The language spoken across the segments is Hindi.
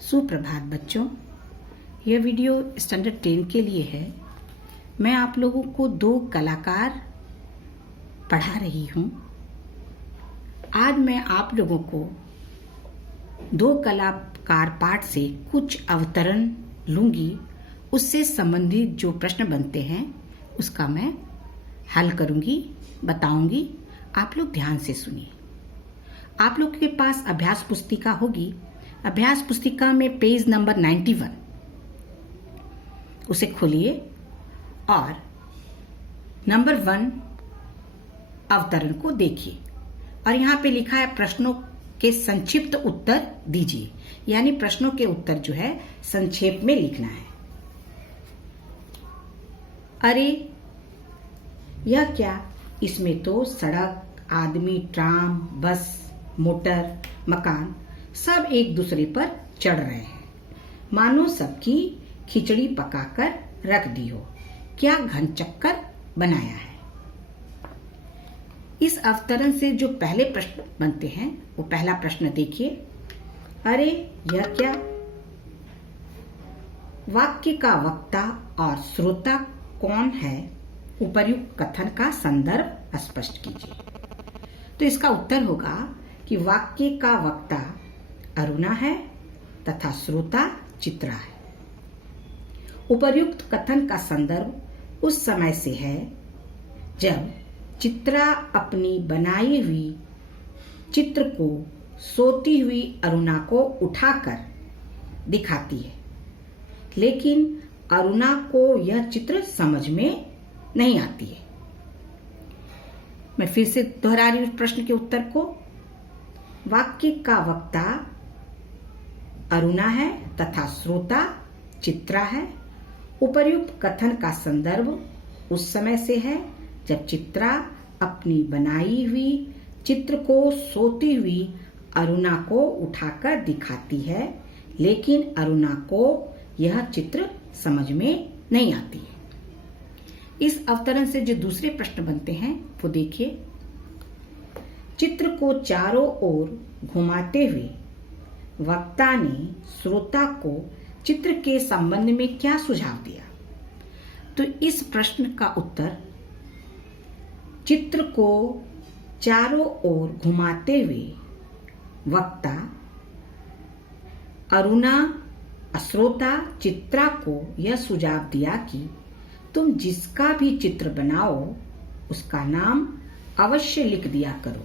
सुप्रभात बच्चों, यह वीडियो स्टैंडर्ड 10 के लिए है। मैं आप लोगों को दो कलाकार पढ़ा रही हूँ। आज मैं आप लोगों को दो कलाकार पाठ से कुछ अवतरण लूंगी। उससे संबंधित जो प्रश्न बनते हैं उसका मैं हल करूंगी, बताऊंगी। आप लोग ध्यान से सुनिए। आप लोग के पास अभ्यास पुस्तिका होगी। अभ्यास पुस्तिका में पेज नंबर 91 उसे खोलिए और नंबर 1 अवतरण को देखिए और यहाँ पे लिखा है प्रश्नों के संक्षिप्त उत्तर दीजिए। यानी प्रश्नों के उत्तर जो है संक्षेप में लिखना है। अरे यह क्या, इसमें तो सड़क, आदमी, ट्राम, बस, मोटर, मकान सब एक दूसरे पर चढ़ रहे हैं, मानो सबकी खिचड़ी पकाकर रख दी हो। क्या घन चक्कर बनाया है। इस अवतरण से जो पहले प्रश्न बनते हैं वो पहला प्रश्न देखिए। अरे यह क्या। वाक्य का वक्ता और श्रोता कौन है, उपर्युक्त कथन का संदर्भ स्पष्ट कीजिए। तो इसका उत्तर होगा कि वाक्य का वक्ता अरुणा है तथा श्रोता चित्रा है। उपर्युक्त कथन का संदर्भ उस समय से है जब चित्रा अपनी बनाई हुई चित्र को सोती हुई अरुणा को उठाकर दिखाती है, लेकिन अरुणा को यह चित्र समझ में नहीं आती है। मैं फिर से दोहरा रही हूं प्रश्न के उत्तर को। वाक्य का वक्ता अरुणा है तथा श्रोता चित्रा है। उपर्युक्त कथन का संदर्भ उस समय से है जब चित्रा अपनी बनाई हुई चित्र को सोती हुई अरुणा को उठाकर दिखाती है, लेकिन अरुणा को यह चित्र समझ में नहीं आती है। इस अवतरण से जो दूसरे प्रश्न बनते हैं वो देखिए। चित्र को चारों ओर घुमाते हुए वक्ता ने श्रोता को चित्र के संबंध में क्या सुझाव दिया। तो इस प्रश्न का उत्तर चित्र को चारों ओर घुमाते हुए वक्ता अरुणा श्रोता चित्रा को यह सुझाव दिया कि तुम जिसका भी चित्र बनाओ उसका नाम अवश्य लिख दिया करो,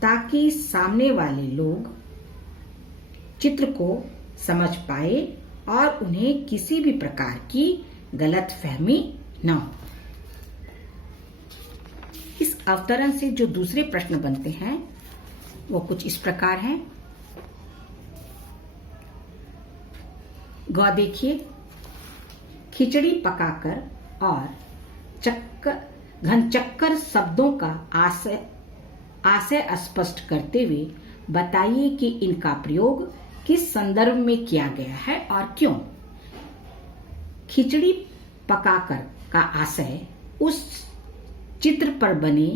ताकि सामने वाले लोग चित्र को समझ पाए और उन्हें किसी भी प्रकार की गलतफहमी न हो। इस अवतरण से जो दूसरे प्रश्न बनते हैं वो कुछ इस प्रकार हैं। गौ देखिए। खिचड़ी पकाकर और घन चक्कर शब्दों का आशय स्पष्ट करते हुए बताइए कि इनका प्रयोग किस संदर्भ में किया गया है और क्यों। खिचड़ी पकाकर का आशय उस चित्र पर बने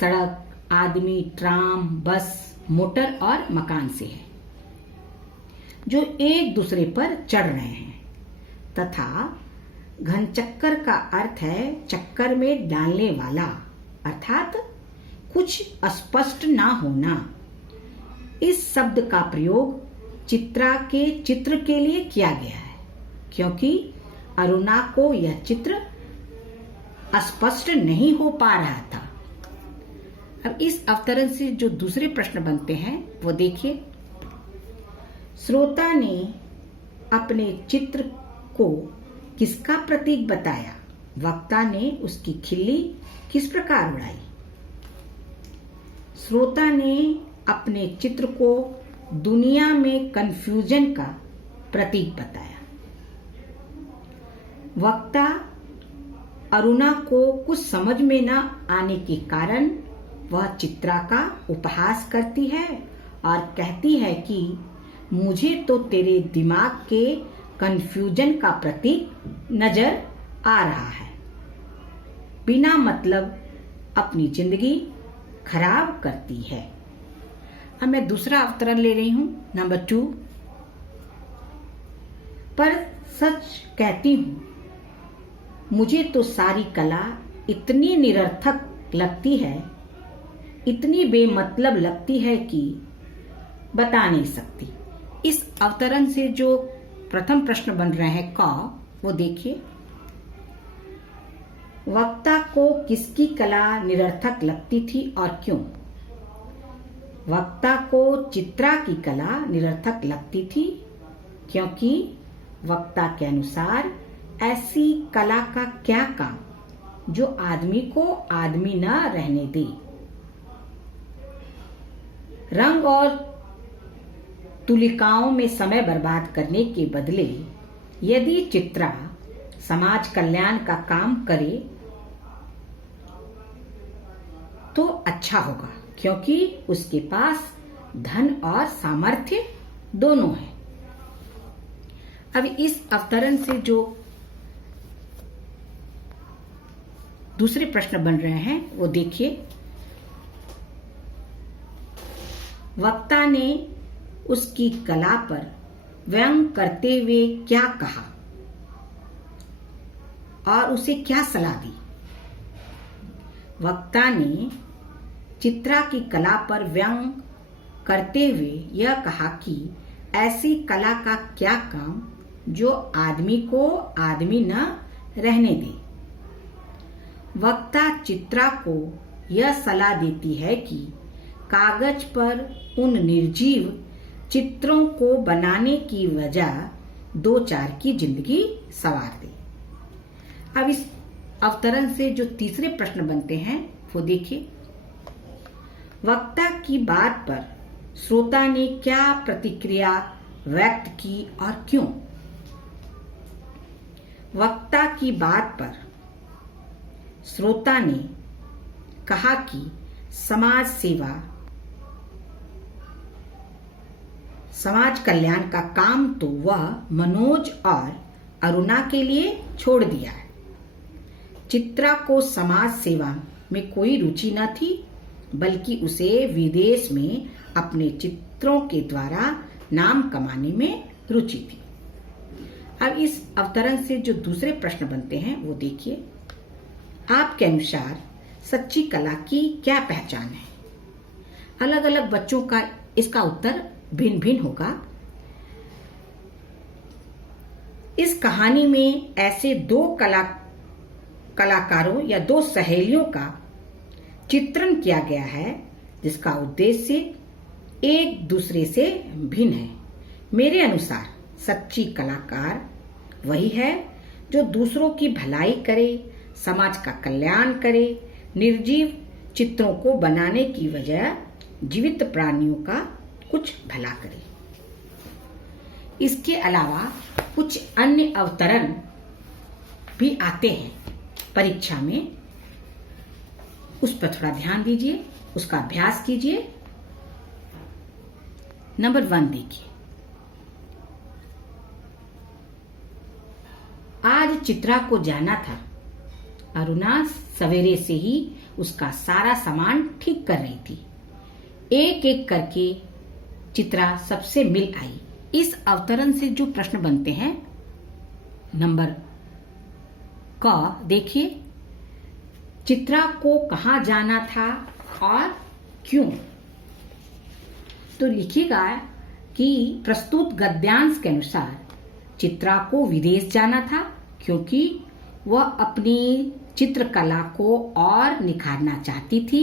सड़क, आदमी, ट्राम, बस, मोटर और मकान से है, जो एक दूसरे पर चढ़ रहे हैं, तथा घन चक्कर का अर्थ है चक्कर में डालने वाला, अर्थात कुछ स्पष्ट ना होना। इस शब्द का प्रयोग चित्रा के चित्र के लिए किया गया है, क्योंकि अरुणा को यह चित्र स्पष्ट नहीं हो पा रहा था। अब इस अवतरण से जो दूसरे प्रश्न बनते हैं वो देखिए। श्रोता ने अपने चित्र को किसका प्रतीक बताया, वक्ता ने उसकी खिल्ली किस प्रकार उड़ाई। श्रोता ने अपने चित्र को दुनिया में कंफ्यूजन का प्रतीक बताया। वक्ता अरुणा को कुछ समझ में न आने के कारण वह चित्रा का उपहास करती है और कहती है कि मुझे तो तेरे दिमाग के कंफ्यूजन का प्रतीक नजर आ रहा है। बिना मतलब अपनी जिंदगी खराब करती है। अब मैं दूसरा अवतरण ले रही हूं, नंबर 2। पर सच कहती हूँ, मुझे तो सारी कला इतनी निरर्थक लगती है, इतनी बेमतलब लगती है कि बता नहीं सकती। इस अवतरण से जो प्रथम प्रश्न बन रहे हैं क, वो देखिए। वक्ता को किसकी कला निरर्थक लगती थी और क्यों? वक्ता को चित्रा की कला निरर्थक लगती थी क्योंकि वक्ता के अनुसार ऐसी कला का क्या काम जो आदमी को आदमी न रहने दे। रंग और तुलिकाओं में समय बर्बाद करने के बदले यदि चित्रा समाज कल्याण का काम करे तो अच्छा होगा, क्योंकि उसके पास धन और सामर्थ्य दोनों है। अब इस अवतरण से जो दूसरे प्रश्न बन रहे हैं वो देखिए। वक्ता ने उसकी कला पर व्यंग करते हुए क्या कहा और उसे क्या सलाह दी? वक्ता ने चित्रा की कला पर व्यंग करते हुए यह कहा कि ऐसी कला का क्या काम जो आदमी को आदमी न रहने दे। वक्ता चित्रा को यह सलाह देती है कि कागज पर उन निर्जीव चित्रों को बनाने की वजह 2-4 की जिंदगी संवार दे। अब इस अवतरण से जो तीसरे प्रश्न बनते हैं वो देखिए। वक्ता की बात पर श्रोता ने क्या प्रतिक्रिया व्यक्त की और क्यों? वक्ता की बात पर श्रोता ने कहा कि समाज सेवा, समाज कल्याण का काम तो वह मनोज और अरुणा के लिए छोड़ दिया है। चित्रा को समाज सेवा में कोई रुचि न थी, बल्कि उसे विदेश में अपने चित्रों के द्वारा नाम कमाने में रुचि थी। अब इस अवतरण से जो दूसरे प्रश्न बनते हैं वो देखिए। आपके अनुसार सच्ची कला की क्या पहचान है? अलग अलग बच्चों का इसका उत्तर भिन्न भिन्न होगा। इस कहानी में ऐसे दो कलाकारों या दो सहेलियों का चित्रण किया गया है जिसका उद्देश्य एक दूसरे से भिन्न है। मेरे अनुसार सच्ची कलाकार वही है जो दूसरों की भलाई करे, समाज का कल्याण करे, निर्जीव चित्रों को बनाने की वजह जीवित प्राणियों का कुछ भला करे। इसके अलावा कुछ अन्य अवतरण भी आते हैं परीक्षा में, उस पर थोड़ा ध्यान दीजिए, उसका अभ्यास कीजिए। नंबर 1 देखिए। आज चित्रा को जाना था। अरुणा सवेरे से ही उसका सारा सामान ठीक कर रही थी। एक एक करके चित्रा सबसे मिल आई। इस अवतरण से जो प्रश्न बनते हैं नंबर क देखिए। चित्रा को कहाँ जाना था और क्यों? तो लिखिएगा कि प्रस्तुत गद्यांश के अनुसार चित्रा को विदेश जाना था क्योंकि वह अपनी चित्रकला को और निखारना चाहती थी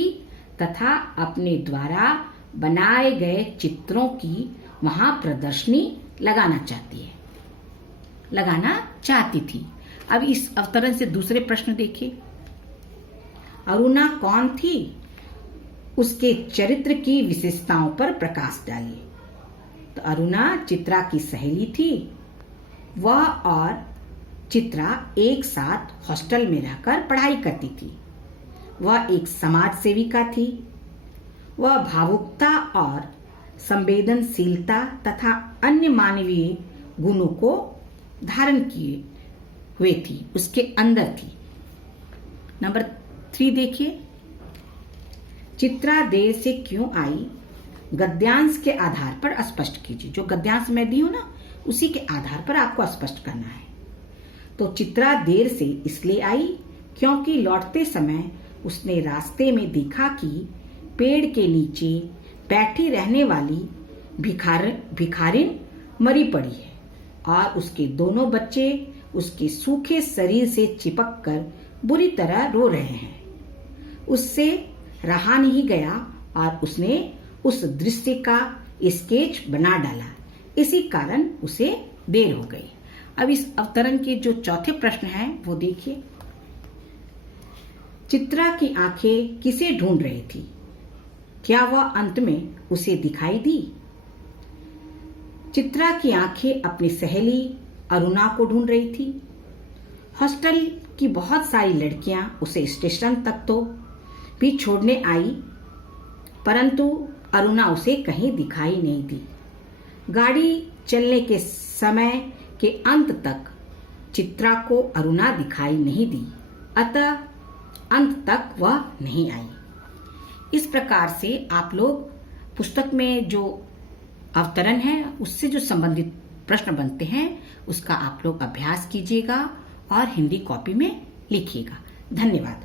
तथा अपने द्वारा बनाए गए चित्रों की वहां प्रदर्शनी लगाना चाहती थी। अब इस अवतरण से दूसरे प्रश्न देखिए। अरुणा कौन थी? उसके चरित्र की विशेषताओं पर प्रकाश डालिए। तो अरुणा चित्रा की सहेली थी। वह और चित्रा एक साथ हॉस्टल में रहकर पढ़ाई करती थी। वह एक समाज सेविका थी। वह भावुकता और संवेदनशीलता तथा अन्य मानवीय गुणों को धारण किए हुए थी, उसके अंदर थी। नंबर 3 देखिए। चित्रा देर से क्यों आई? गद्यांश के आधार पर स्पष्ट कीजिए। जो गद्यांश मैं दी हूं ना उसी के आधार पर आपको स्पष्ट करना है। तो चित्रा देर से इसलिए आई क्योंकि लौटते समय उसने रास्ते में देखा कि पेड़ के नीचे बैठी रहने वाली भिखारिन मरी पड़ी है और उसके दोनों बच्चे उसके सूखे शरीर से चिपक कर बुरी तरह रो रहे हैं। उससे रहा नहीं गया और उसने उस दृश्य का स्केच बना डाला। इसी कारण उसे देर हो गई। अब इस अवतरण के जो चौथे प्रश्न हैं वो देखिए। चित्रा की आंखें किसे ढूंढ रही थी? क्या वह अंत में उसे दिखाई दी? चित्रा की आंखें अपनी सहेली अरुणा को ढूंढ रही थी। हॉस्टल की बहुत सारी लड़कियां उसे स्टेशन तक तो भी छोड़ने आई, परंतु अरुणा उसे कहीं दिखाई नहीं दी। गाड़ी चलने के समय के अंत तक चित्रा को अरुणा दिखाई नहीं दी, अतः अंत तक वह नहीं आई। इस प्रकार से आप लोग पुस्तक में जो अवतरण है उससे जो संबंधित प्रश्न बनते हैं उसका आप लोग अभ्यास कीजिएगा और हिंदी कॉपी में लिखिएगा। धन्यवाद।